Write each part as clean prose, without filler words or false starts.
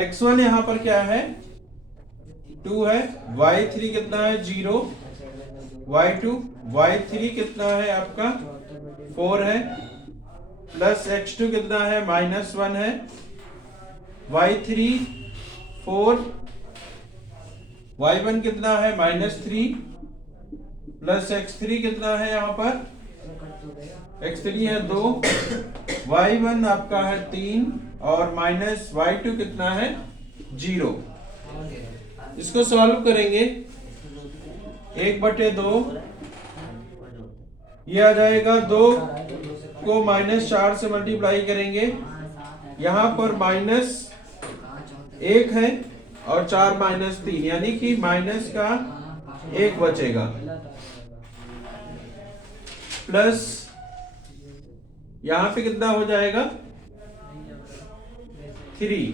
x1 यहाँ पर क्या है 2 है, y3 कितना है 0, y2 y3 कितना है आपका 4 है, प्लस x2 कितना है -1 है, y3 4, y1 कितना है -3, प्लस x3 कितना है यहाँ पर x3 है 2, y1 आपका है 3 और माइनस y2 कितना है 0। इसको सॉल्व करेंगे 1/2, ये आ जाएगा 2 को -4 से मल्टीप्लाई करेंगे, यहाँ पर -1 है और 4 -3 यानी कि माइनस का 1 बचेगा, प्लस यहां पे कितना हो जाएगा 3,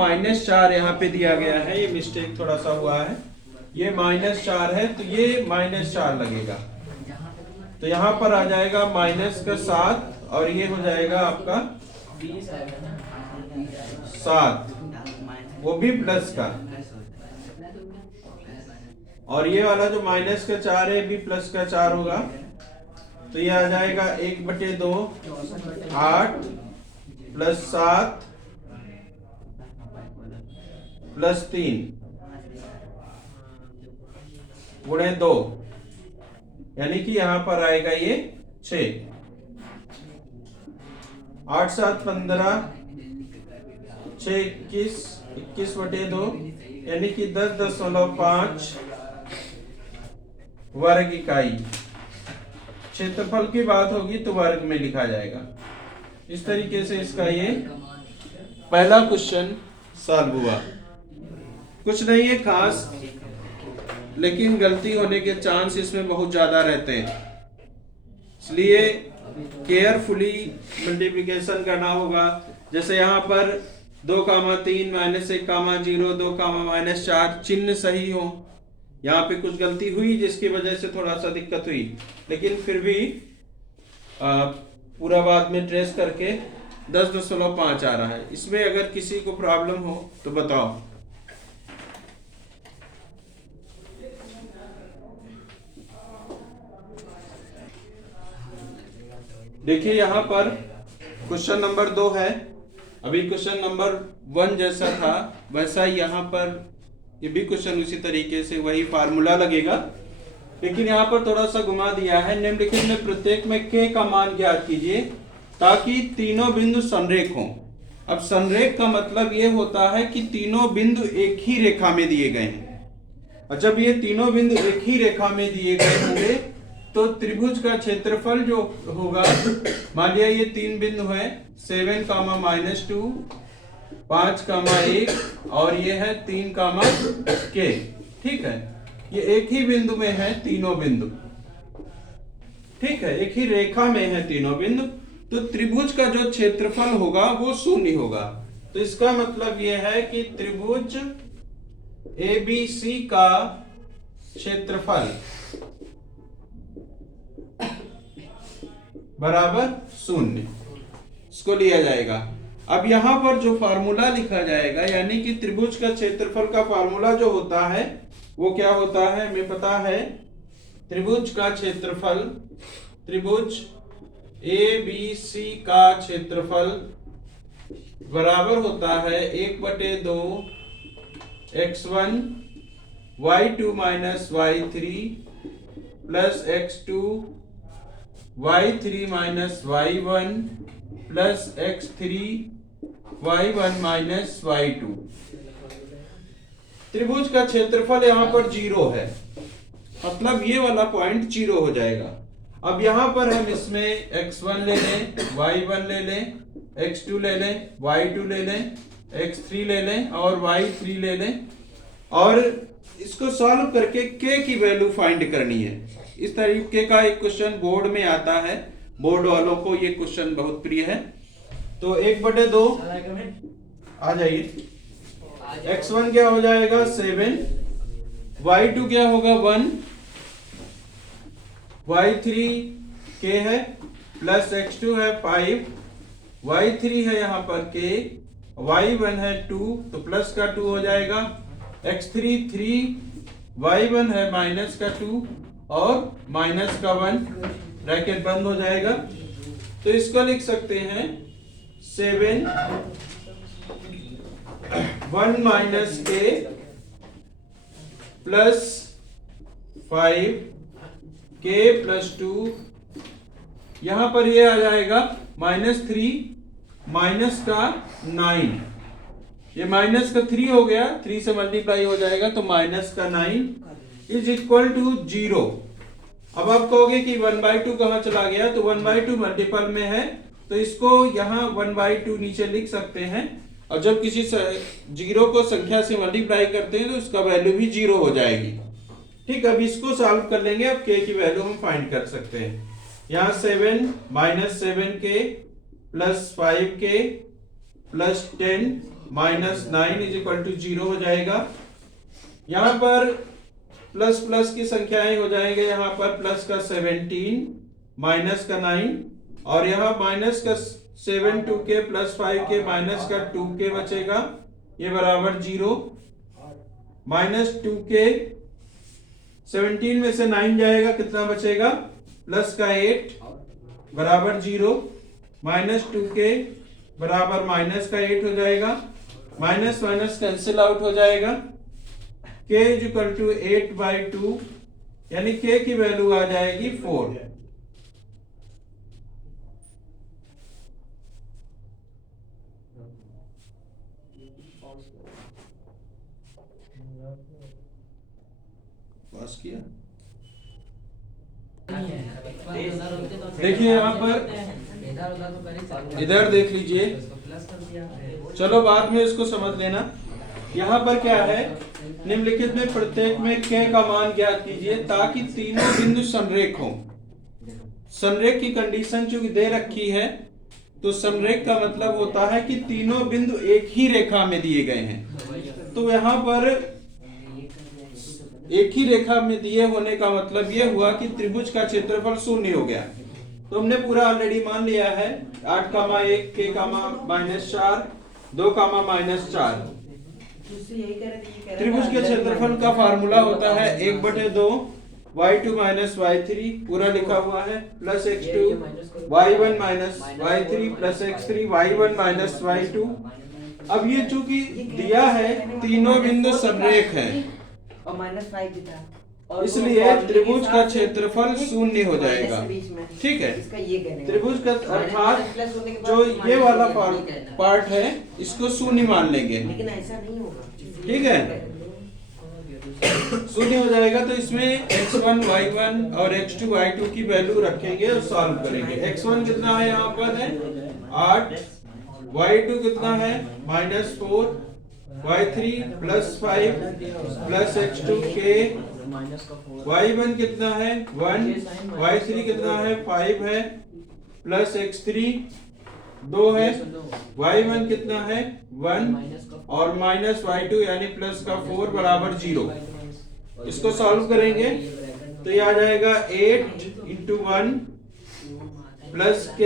-4 यहाँ पे दिया गया है, ये मिस्टेक थोड़ा सा हुआ है, ये -4 है तो ये -4 लगेगा, तो यहाँ पर आ जाएगा -7 और ये हो जाएगा आपका 7, वो भी प्लस का, और ये वाला जो -4 है भी प्लस का 4 होगा, तो ये आ जाएगा 1/2 8 प्लस 7 प्लस 3 गुणे 2, यानी कि यहां पर आएगा ये 6, 8 7 15 6 21 21/2 यानी कि 10.5 वर्ग इकाई। क्षेत्रफल की बात होगी तो वर्ग में लिखा जाएगा। इस तरीके से इसका ये पहला क्वेश्चन सॉल्व हुआ। कुछ नहीं है खास, लेकिन गलती होने के चांस इसमें बहुत ज्यादा रहते हैं, इसलिए केयरफुली मल्टीप्लिकेशन करना होगा। जैसे यहाँ पर 2, 3 -1, 0 2, -4 चिन्ह सही हो, यहाँ पे कुछ गलती हुई जिसकी वजह से थोड़ा सा दिक्कत हुई, लेकिन फिर भी पूरा बाद में ट्रेस करके 10.5 आ रहा है। इसमें अगर किसी को प्रॉब्लम हो तो बताओ। देखिए यहाँ पर क्वेश्चन नंबर 2 है, अभी क्वेश्चन नंबर 1 जैसा था वैसा ही यहाँ पर ये भी क्वेश्चन उसी तरीके से वही फार्मूला लगेगा, लेकिन यहाँ पर थोड़ा सा घुमा दिया है। निम्नलिखित में प्रत्येक में k का मान ज्ञात कीजिए ताकि तीनों बिंदु संरेख हों। अब संरेख का मतलब ये होता है कि तीनों बिंदु एक ही रेखा में दिए गए हैं, और जब ये तीनों बिंदु एक ही रेखा में दिए गए होंगे तो त्रिभुज का क्षेत्रफल जो होगा, मान लिया ये 3 बिंदु है 7, -2 5, 1 और ये है 3, k, ठीक है। ये एक ही बिंदु में है तीनों बिंदु, ठीक है, एक ही रेखा में है तीनों बिंदु, तो त्रिभुज का जो क्षेत्रफल होगा वो 0 होगा। तो इसका मतलब ये है कि त्रिभुज ABC का क्षेत्रफल बराबर 0, इसको लिया जाएगा। अब यहां पर जो फार्मूला लिखा जाएगा, यानी कि त्रिभुज का क्षेत्रफल का फार्मूला जो होता है वो क्या होता है हमें पता है। त्रिभुज का क्षेत्रफल, त्रिभुज ABC का क्षेत्रफल बराबर होता है 1/2 x1 y2 - y3 plus x2 y3 - y1 plus x3 y1 - y2। त्रिभुज का क्षेत्रफल यहाँ पर 0 है, मतलब ये वाला पॉइंट 0 हो जाएगा। अब यहाँ पर हम इसमें x1 ले लें, y1 ले लें, x2 ले लें, y2 ले लें, x3 ले लें और y3 ले लें और इसको सॉल्व करके k की वैल्यू फाइंड करनी है। इस तरीके का एक क्वेश्चन बोर्ड में आता है, बोर्ड वालों को ये क्वेश्चन बहुत प्रिय है। तो 1/2 आ जाइए, x1 क्या हो जाएगा 7, y2 क्या होगा 1, y3 k है प्लस x2 है 5, y3 है यहाँ पर k, y1 है 2 तो प्लस का 2 हो जाएगा, x3 3, y1 है माइनस का 2 और माइनस का 1, ब्रैकेट बंद हो जाएगा। तो इसको लिख सकते हैं 7 1 minus k plus 5 k plus 2, यहां पर ये आ जाएगा -3 माइनस का 9, ये माइनस का 3 हो गया, 3 से मल्टीप्लाई हो जाएगा तो माइनस का 9 इज इक्वल टू 0। अब आप कहोगे कि 1/2 कहां चला गया, तो 1/2 मल्टीपल में है तो इसको यहां 1/2 नीचे लिख सकते हैं और जब किसी जीरो को संख्या से मल्टीप्लाई करते हैं तो उसका वैल्यू भी 0 हो जाएगी। ठीक, अब इसको सॉल्व कर लेंगे, अब k की वैल्यू हम फाइंड कर सकते हैं। यहाँ 7 minus 7k plus 5k plus 10 minus 9 is equal to 0 हो जाएगा। यहाँ पर प्लस प्लस की संख्याएं हो जाएंगे, यहाँ पर प्लस का 17 माइनस का 9 और यहाँ माइनस का 7 2k प्लस 5k माइनस का 2k बचेगा, ये बराबर 0, माइनस 2k 17 में से 9 जाएगा, कितना बचेगा प्लस का 8 बराबर 0, माइनस 2k बराबर माइनस का 8 हो जाएगा, माइनस माइनस कैंसिल आउट हो जाएगा, k इज इक्वल टू 8/2 यानी k की वैल्यू आ जाएगी 4। पास किया, देखिए यहाँ पर इधर देख लीजिए, चलो बाद में इसको समझ लेना। यहाँ पर क्या है, निम्नलिखित में प्रत्येक में k का मान ज्ञात कीजिए ताकि तीनों बिंदु संरेख हों। संरेख की कंडीशन चूंकि दे रखी है तो संरेख का मतलब होता है कि तीनों बिंदु एक ही रेखा में दिए गए हैं। तो यहाँ पर एक ही रेखा में दिए होने का मतलब यह हुआ कि त्रिभुज का क्षेत्रफल 0 हो गया। तो हमने पूरा ऑलरेडी मान लिया है 8,1 k, -4 2, -4। त्रिभुज के क्षेत्रफल का फार्मूला होता है 1/2 y2 माइनस y3 पूरा लिखा हुआ है plus x2 y1 minus y3 plus x3 y1 minus y2। अब ये चूंकि दिया है तीनों बिंदु संरेख है और -5 इसलिए त्रिभुज का क्षेत्रफल 0 हो जाएगा। ठीक है, त्रिभुज का अर्थात जो ये वाला पार्ट है इसको 0 मान लेंगे, लेकिन ऐसा नहीं होगा। ठीक है, 0 हो जाएगा। तो इसमें x1 y1 और x2 y2 की वैल्यू रखेंगे और सॉल्व करेंगे। x1 कितना है, यहाँ पर है 8, y2 कितना है -4, y3 +5 plus x2 k, y1 कितना है 1, y3 कितना है 5 है प्लस x3 2 है, y1 कितना है 1 और माइनस y2 यानी प्लस का 4 बराबर 0। इसको सॉल्व करेंगे तो ये आ जाएगा 8 into 1 plus k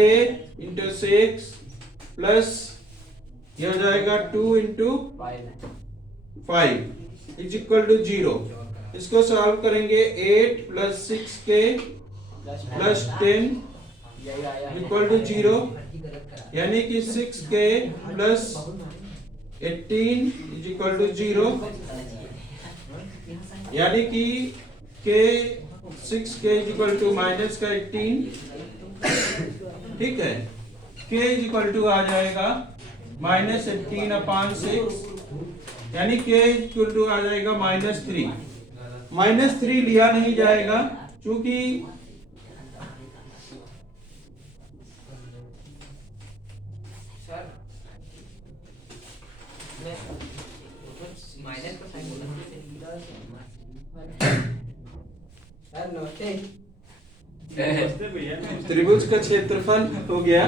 into 6 plus ये हो जाएगा 2 इंटू 5 इज इक्वल टू 0। इसको सॉल्व करेंगे 8 plus 6k plus 10 equal to 0 यानी कि 6k plus 18 is equal to 0 यानी कि k 6k is equal to minus का 18। ठीक है, k इज इक्वल टू आ जाएगा -18/6 यानी k इक्वल टू आ जाएगा -3। -3 लिया नहीं जाएगा क्योंकि माइनस का साइन बोला त्रिभुज का क्षेत्रफल हो गया।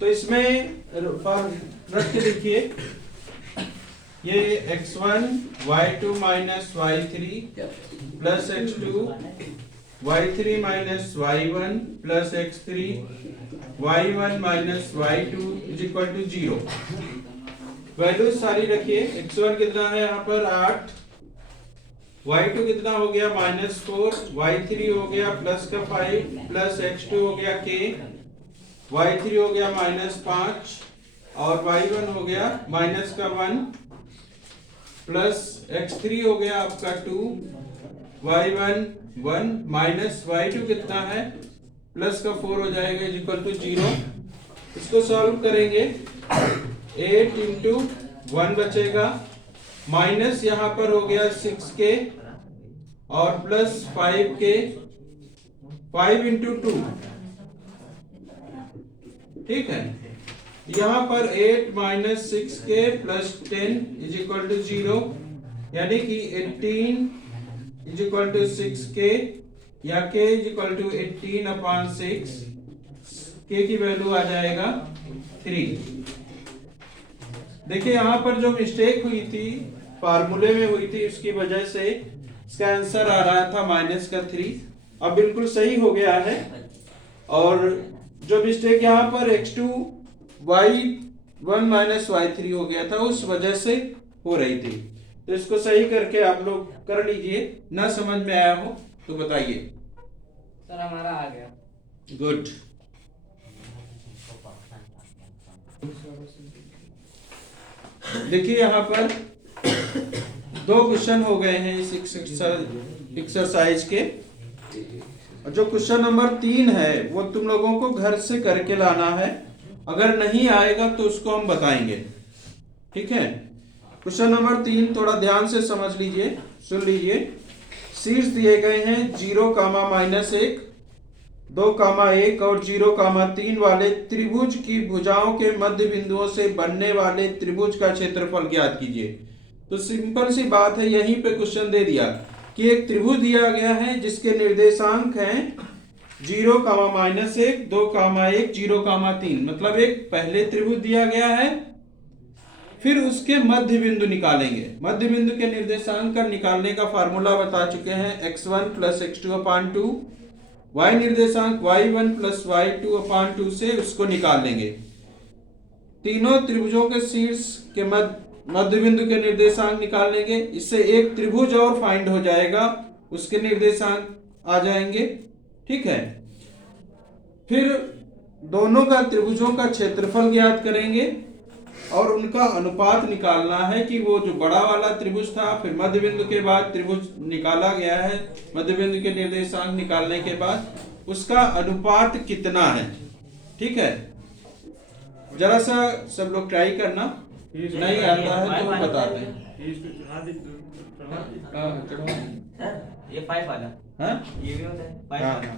तो इसमें रख के देखिए, ये x1 y2 minus y3 plus x2 y3 minus y1 plus x3 y1 minus y2 is equal to 0। Value सारी रखिए। x1 कितना है यहाँ पर 8, y2 कितना हो गया -4, y3 हो गया प्लस का 5 प्लस x2 हो गया k, y3 हो गया -5 और y1 हो गया माइनस का 1 प्लस x3 हो गया आपका 2, y1 1 माइनस y2 कितना है प्लस का 4 हो जाएगा इज इक्वल टू 0। इसको सॉल्व करेंगे, 8 इंटू 1 बचेगा, माइनस यहाँ पर हो गया 6k और प्लस 5k, 5 इंटू 2, ठीक है। यहाँ पर 8 minus 6k plus 10 is equal to 0, यानी कि 18 इज इक्वल टू 6k या k is equal to 18/6, k की वैल्यू आ जाएगा 3। देखिए यहाँ पर जो मिस्टेक हुई थी फार्मूले में हुई थी, उसकी वजह से इसका आंसर आ रहा था -3। अब बिल्कुल सही हो गया है। और जो मिस्टेक यहाँ पर x2 y1 माइनस y3 हो गया था, उस वजह से हो रही थी। तो इसको सही करके आप लोग कर लीजिए। ना समझ में आया हो तो बताइए। सर हमारा आ गया। गुड। देखिए यहाँ पर 2 क्वेश्चन हो गए हैं इस एक्सरसाइज के। और जो क्वेश्चन नंबर 3 है वो तुम लोगों को घर से करके लाना है। अगर नहीं आएगा तो उसको हम बताएंगे, ठीक है। क्वेश्चन नंबर 3 थोड़ा ध्यान से समझ लीजिए, सुन लीजिए। शीर्ष दिए गए हैं 0, -1, 2, 1 और 0, 3 वाले त्रिभुज की भुजाओं के मध्य बिंदुओं से बनने वाले त्रिभुज का क्षेत्रफल ज्ञात कीजिए। तो सिंपल सी बात है, यहीं पे क्वेश्चन दे दिया कि एक त्रिभुज दिया गया है जिसके निर्देशांक हैं 0, -1, 2, 1, 0, 3। मतलब एक पहले त्रिभुज दिया गया है, फिर उसके मध्य बिंदु निकालेंगे। मध्य बिंदु के निर्देशांक का निकालने का फार्मूला बता चुके हैं, x1 प्लस x2/2, y निर्देशांक y1 प्लस y2/2 से उसको निकाल लेंगे। तीनों त्रिभुजों के शीर्ष के मध्य बिंदु के निर्देशांक निकाल लेंगे। इससे एक त्रिभुज और फाइंड हो जाएगा, उसके निर्देशांक आ जाएंगे, ठीक है। फिर दोनों का त्रिभुजों का क्षेत्रफल ज्ञात करेंगे और उनका अनुपात निकालना है कि वो जो बड़ा वाला त्रिभुज था, फिर मध्य बिंदु के बाद त्रिभुज निकाला गया है, मध्य बिंदु के निर्देशांक निकालने के बाद उसका अनुपात कितना है, ठीक है। जरा सा सब लोग ट्राई करना, नहीं आता है तो हम बताते हैं। ये 5 वाला, हाँ ये भी होता है 5 हाँ वाला।